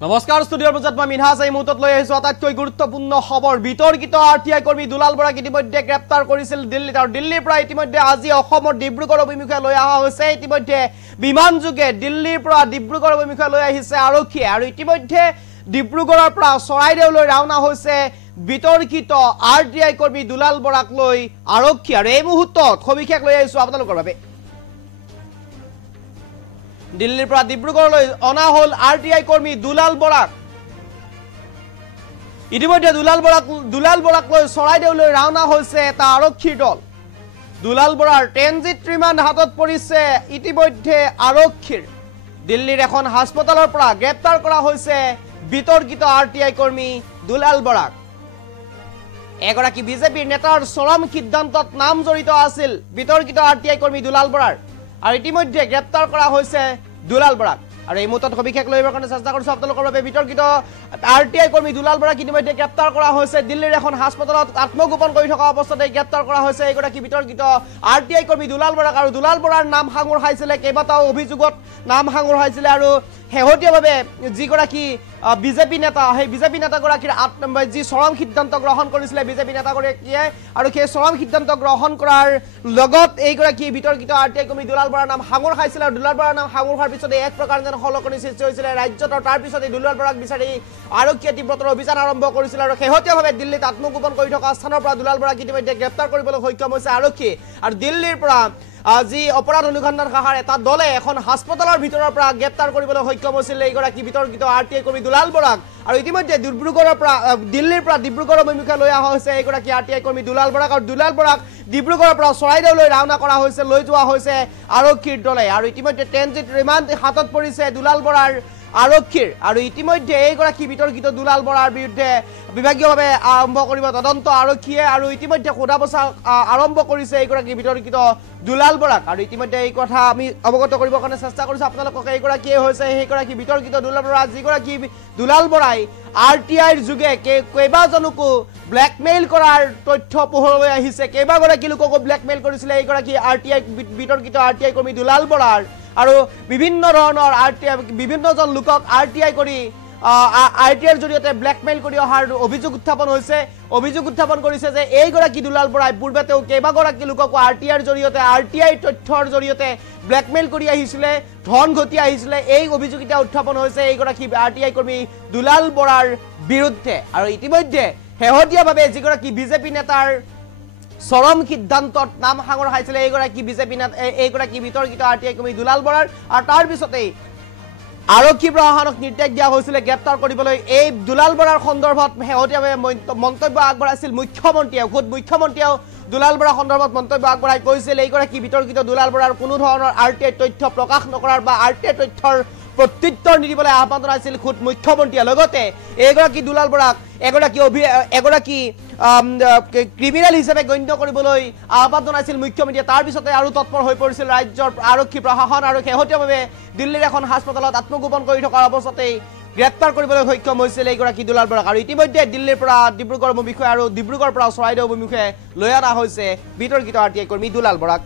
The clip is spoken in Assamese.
নমস্কাৰ ষ্টুডিঅ'ৰ বজাত মই মিনহাজ এই মুহূৰ্তত লৈ আহিছোঁ আটাইতকৈ গুৰুত্বপূৰ্ণ খবৰ বিতৰ্কিত আৰটিআই কৰ্মী দুলাল বৰাক ইতিমধ্যে গ্ৰেপ্তাৰ কৰিছিল দিল্লীত আৰু দিল্লীৰ পৰা ইতিমধ্যে আজি অসমৰ ডিব্ৰুগড় অভিমুখে লৈ অহা হৈছে ইতিমধ্যে বিমান যোগে দিল্লীৰ পৰা ডিব্ৰুগড় অভিমুখে লৈ আহিছে আৰক্ষীয়ে আৰু ইতিমধ্যে ডিব্ৰুগড়ৰ পৰা চৰাইদেউলৈ ৰাওনা হৈছে বিতৰ্কিত আৰটিআই কৰ্মী দুলাল বৰাক লৈ আৰক্ষী আৰু এই মুহূৰ্তত সবিশেষ লৈ আহিছোঁ আপোনালোকৰ বাবে দিল্লীৰ পৰা ডিব্ৰুগড়লৈ অনা হল আৰটিআই কৰ্মী দুলাল বৰাক ইতিমধ্যে দুলাল বৰাক লৈ চৰাইদেউলৈ ৰাওনা হৈছে এটা আৰক্ষীৰ দল দুলাল বৰাৰ ট্ৰেনজিট ৰিমাণ্ড হাতত পৰিছে ইতিমধ্যে আৰক্ষীৰ দিল্লীৰ এখন হাস্পতালৰ পৰা গ্ৰেপ্তাৰ কৰা হৈছে বিতৰ্কিত আৰটিআই কৰ্মী দুলাল বৰাক এগৰাকী বিজেপিৰ নেতাৰ চৰম সিদ্ধান্তত নাম জড়িত আছিল বিতৰ্কিত আৰটিআই কৰ্মী দুলাল বৰাৰ আৰু ইতিমধ্যে গ্ৰেপ্তাৰ কৰা হৈছে দুলাল বৰাক আৰু এই মুহূৰ্তত সবিশেষ লৈ আহিবৰ কাৰণে চেষ্টা কৰিছোঁ আপোনালোকৰ বাবে বিতৰ্কিত আৰটিআই কৰ্মী দুলাল বৰাক ইতিমধ্যে গ্ৰেপ্তাৰ কৰা হৈছে দিল্লীৰ এখন হাস্পতালত আত্মগোপন কৰি থকা অৱস্থাতে গ্ৰেপ্তাৰ কৰা হৈছে এইগৰাকী বিতৰ্কিত আৰটিআই কৰ্মী দুলাল বৰাক আৰু দুলাল বৰাৰ নাম সাঙুৰ খাইছিলে কেইবাটাও অভিযোগত নাম সাঙুৰ খাইছিলে আৰু শেহতীয়াভাৱে যিগৰাকী বিজেপি নেতা সেই বিজেপি নেতাগৰাকীৰ যি চৰম সিদ্ধান্ত গ্ৰহণ কৰিছিলে বিজেপি নেতাগৰাকীয়ে আৰু সেই চৰম সিদ্ধান্ত গ্ৰহণ কৰাৰ লগত এইগৰাকী বিতৰ্কিত আৰটিআই কৰ্মী দুলাল বৰাৰ নাম সাঙুৰ খাইছিলে আৰু দুলাল বৰাৰ নাম সাঙুৰ খোৱাৰ পিছতে এক প্ৰকাৰ যেন সলকনি সৃষ্টি হৈছিলে ৰাজ্যত আৰু তাৰ পিছতে দুলাল বৰাক বিচাৰি আৰক্ষীয়ে তীব্ৰতৰ অভিযান আৰম্ভ কৰিছিল আৰু শেহতীয়াভাৱে দিল্লীত আত্মগোপন কৰি থকা স্থানৰ পৰা দুলাল বৰাক ইতিমধ্যে গ্ৰেপ্তাৰ কৰিবলৈ সক্ষম হৈছে আৰক্ষী আৰু দিল্লীৰ পৰা আজি অপৰাধ অনুসন্ধান শাখাৰ এটা দলে এখন হাস্পতালৰ ভিতৰৰ পৰা গ্ৰেপ্তাৰ কৰিবলৈ সক্ষম হৈছিল এইগৰাকী বিতৰ্কিত আৰটিআই কৰ্মী দুলাল বৰাক আৰু ইতিমধ্যে ডিব্ৰুগড়ৰ পৰা দিল্লীৰ পৰা ডিব্ৰুগড় অভিমুখে লৈ অহা হৈছে এইগৰাকী আৰটিআই কৰ্মী দুলাল বৰাক আৰু দুলাল বৰাক ডিব্ৰুগড়ৰ পৰা চৰাইদেউলৈ ৰাওনা কৰা হৈছে লৈ যোৱা হৈছে আৰক্ষীৰ দলে আৰু ইতিমধ্যে ট্ৰেনজিট ৰিমাণ্ড হাতত পৰিছে দুলাল বৰাৰ আৰক্ষীৰ আৰু ইতিমধ্যে এইগৰাকী বিতৰ্কিত দুলাল বৰাৰ বিৰুদ্ধে বিভাগীয়ভাৱে আৰম্ভ কৰিব তদন্ত আৰক্ষীয়ে আৰু ইতিমধ্যে সোধা পোছা আৰম্ভ কৰিছে এইগৰাকী বিতৰ্কিত দুলাল বৰাক আৰু ইতিমধ্যে এই কথা আমি অৱগত কৰিবৰ কাৰণে চেষ্টা কৰিছোঁ আপোনালোকক এইগৰাকীয়ে হৈছে সেইগৰাকী বিতৰ্কিত দুলাল বৰা যিগৰাকী দুলাল বৰাই আৰটিআইৰ যোগে কেইবাজনকো ব্লেকমেইল কৰাৰ তথ্য পোহৰলৈ আহিছে কেইবাগৰাকী লোককো ব্লেকমেইল কৰিছিলে এইগৰাকী আৰটিআই বিতৰ্কিত আৰটিআই কৰ্মী দুলাল বৰাৰ আৰু বিভিন্ন ধৰণৰ বিভিন্নজন লোকক আৰটিআই কৰি আৰটিআইৰ জৰিয়তে ব্লেকমেইল কৰি অহাৰ অভিযোগ উত্থাপন হৈছে অভিযোগ উত্থাপন কৰিছে যে এইগৰাকী দুলাল বৰাই পূৰ্বে তেওঁ কেইবাগৰাকী লোককো আৰটিআইৰ জৰিয়তে আৰটিআই তথ্যৰ জৰিয়তে ব্লেকমেইল কৰি আহিছিলে ধন ঘটি আহিছিলে এই অভিযোগিতা উত্থাপন হৈছে এইগৰাকী আৰটিআই কৰ্মী দুলাল বৰাৰ বিৰুদ্ধে আৰু ইতিমধ্যে শেহতীয়াভাৱে যিগৰাকী বিজেপি নেতাৰ চৰম সিদ্ধান্তত নাম সাঙুৰ খাইছিলে এইগৰাকী বিজেপি এইগৰাকী বিতৰ্কিত আৰটিআই কৰ্মী দুলাল বৰাৰ আৰু তাৰ পিছতেই আৰক্ষী প্ৰশাসনক নিৰ্দেশ দিয়া হৈছিলে গ্ৰেপ্তাৰ কৰিবলৈ এই দুলাল বৰাৰ সন্দৰ্ভত শেহতীয়াভাৱে মন্তব্য আগবঢ়াইছিল মুখ্যমন্ত্ৰীয়ে খোদ মুখ্যমন্ত্ৰীয়েও দুলাল বৰা সন্দৰ্ভত মন্তব্য আগবঢ়াই কৈছিল এইগৰাকী বিতৰ্কিত দুলাল বৰাৰ কোনো ধৰণৰ আৰটিআই তথ্য প্ৰকাশ নকৰাৰ বা আৰটিআই তথ্যৰ প্ৰত্যুত্তৰ নিদিবলৈ আহ্বান জনাইছিল খোদ মুখ্যমন্ত্ৰীয়ে লগতে এইগৰাকী দুলাল বৰাক এগৰাকী ক্ৰিমিনেল হিচাপে গণ্য কৰিবলৈ আহ্বান জনাইছিল মুখ্যমন্ত্ৰীয়ে তাৰ পিছতে আৰু তৎপৰ হৈ পৰিছিল ৰাজ্যৰ আৰক্ষী প্ৰশাসন আৰু শেহতীয়াভাৱে দিল্লীৰ এখন হাস্পতালত আত্মগোপন কৰি থকাৰ অৱস্থাতেই গ্ৰেপ্তাৰ কৰিবলৈ সক্ষম হৈছিল এইগৰাকী দুলাল বৰাক আৰু ইতিমধ্যে দিল্লীৰ পৰা ডিব্ৰুগড় অভিমুখে আৰু ডিব্ৰুগড়ৰ পৰা চৰাইদেউ অভিমুখে লৈ অনা হৈছে বিতৰ্কিত আৰটিআই কৰ্মী দুলাল বৰাক